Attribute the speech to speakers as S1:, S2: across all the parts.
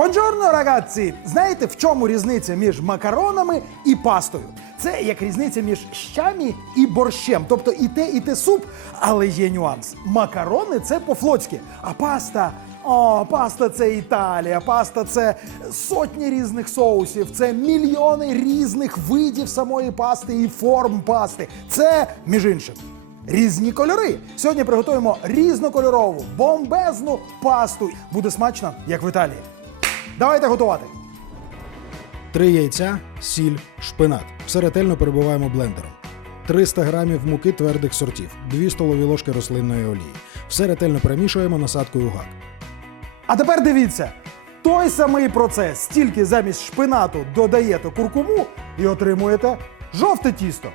S1: Бонджорно, рагazzi! Знаєте, в чому різниця між макаронами і пастою? Це як різниця між щами і борщем. Тобто і те, і те суп, але є нюанс. Макарони це по-флотськи, а паста. О, паста це Італія, паста це сотні різних соусів, це мільйони різних видів самої пасти і форм пасти. Це, між іншим, різні кольори. Сьогодні приготуємо різнокольорову, бомбезну пасту. Буде смачно, як в Італії. Давайте готувати.
S2: Три яйця, сіль, шпинат. Все ретельно перебиваємо блендером. 300 грамів муки твердих сортів, 2 столові ложки рослинної олії. Все ретельно перемішуємо насадкою гак.
S1: А тепер дивіться. Той самий процес, тільки замість шпинату додаєте куркуму і отримуєте жовте тісто.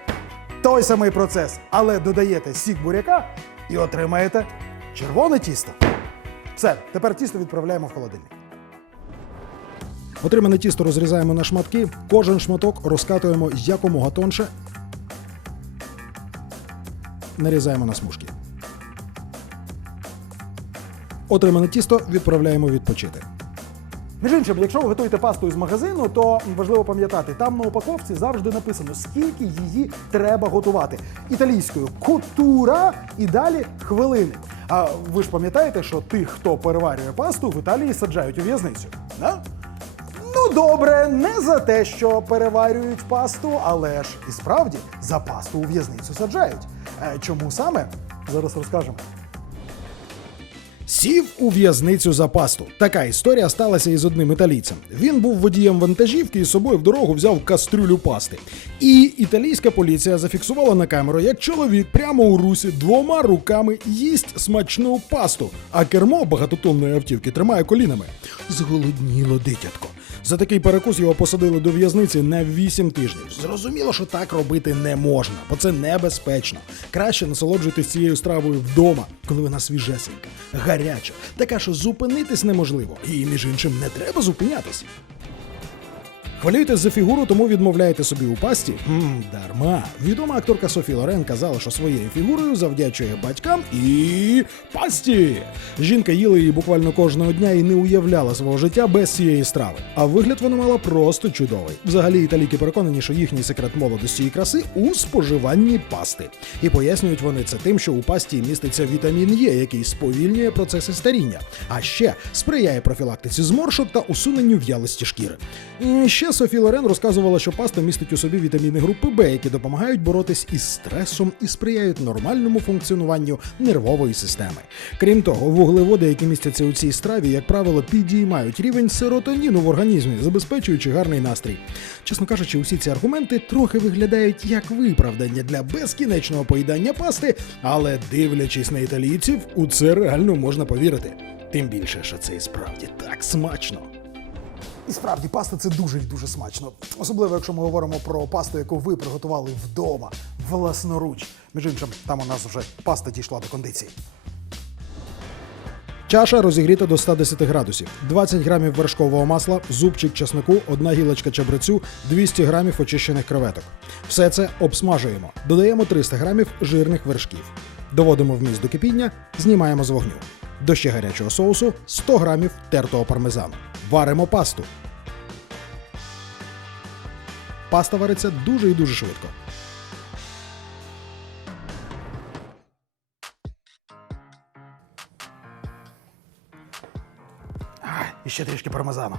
S1: Той самий процес, але додаєте сік буряка і отримаєте червоне тісто. Все, тепер тісто відправляємо в холодильник.
S2: Отримане тісто розрізаємо на шматки, кожен шматок розкатуємо якомога тонше. Нарізаємо на смужки. Отримане тісто відправляємо відпочити.
S1: Між іншим, якщо ви готуєте пасту із магазину, то важливо пам'ятати, там на упаковці завжди написано, скільки її треба готувати. Італійською кутура і далі хвилини. А ви ж пам'ятаєте, що тих, хто переварює пасту, в Італії саджають у в'язницю. Да? Ну добре, не за те, що переварюють пасту, але ж і справді за пасту у в'язницю саджають. Е, Чому саме? Зараз розкажемо.
S2: Сів у в'язницю за пасту. Така історія сталася із одним італійцем. Він був водієм вантажівки і собою в дорогу взяв кастрюлю пасти. І італійська поліція зафіксувала на камеру, як чоловік прямо у русі двома руками їсть смачну пасту, а кермо багатотонної автівки тримає колінами. Зголодніло дитятко. За такий перекус його посадили до в'язниці на 8 тижнів. Зрозуміло, що так робити не можна, бо це небезпечно. Краще насолоджуйтесь цією стравою вдома, коли вона свіжесенька, гаряча, така, що зупинитись неможливо. І між іншим не треба зупинятись. Хвилюєтесь за фігуру, тому відмовляєте собі у пасті? Хм, дарма. Відома акторка Софі Лорен казала, що своєю фігурою завдячує батькам і пасті. Жінка їла її буквально кожного дня і не уявляла свого життя без цієї страви. А вигляд вона мала просто чудовий. Взагалі, італійки переконані, що їхній секрет молодості і краси у споживанні пасти. І пояснюють вони це тим, що у пасті міститься вітамін Е, який сповільнює процеси старіння, а ще сприяє профілактиці зморшок та усуненню в'ялості шкіри. І ще Софі Лорен розказувала, що паста містить у собі вітаміни групи Б, які допомагають боротись із стресом і сприяють нормальному функціонуванню нервової системи. Крім того, вуглеводи, які містяться у цій страві, як правило, підіймають рівень серотоніну в організмі, забезпечуючи гарний настрій. Чесно кажучи, усі ці аргументи трохи виглядають як виправдання для безкінечного поїдання пасти, але дивлячись на італійців, у це реально можна повірити. Тим більше, що це і справді так смачно.
S1: І справді, паста це дуже і дуже смачно. Особливо, якщо ми говоримо про пасту, яку ви приготували вдома, власноруч. Між іншим, там у нас вже паста дійшла до кондиції.
S2: Чаша розігріта до 110 градусів, 20 грамів вершкового масла, зубчик чеснику, одна гілочка чабрецю, 200 грамів очищених креветок. Все це обсмажуємо. Додаємо 300 грамів жирних вершків. Доводимо вміст до кипіння, знімаємо з вогню. До ще гарячого соусу 100 грамів тертого пармезану. Варимо пасту. Паста вариться дуже і дуже швидко.
S1: І ще трішки пармезану.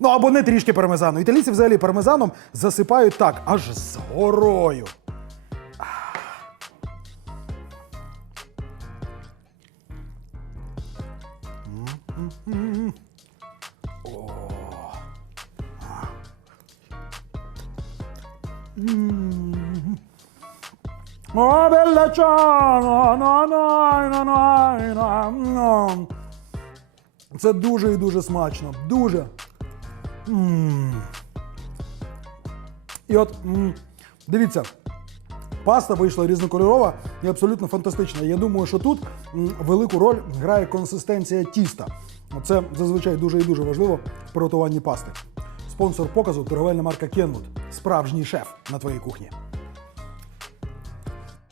S1: Ну або не трішки пармезану. Італійці взагалі пармезаном засипають так, аж з горою. Беллачано, на, на, на, на, на, на. Це дуже і дуже смачно. Дуже. М. І от дивіться, паста вийшла різнокольорова і абсолютно фантастична. Я думаю, що тут велику роль грає консистенція тіста. Це зазвичай дуже і дуже важливо в приготуванні пасти. Спонсор показу торговельна марка Kenwood. Справжній шеф на твоїй кухні.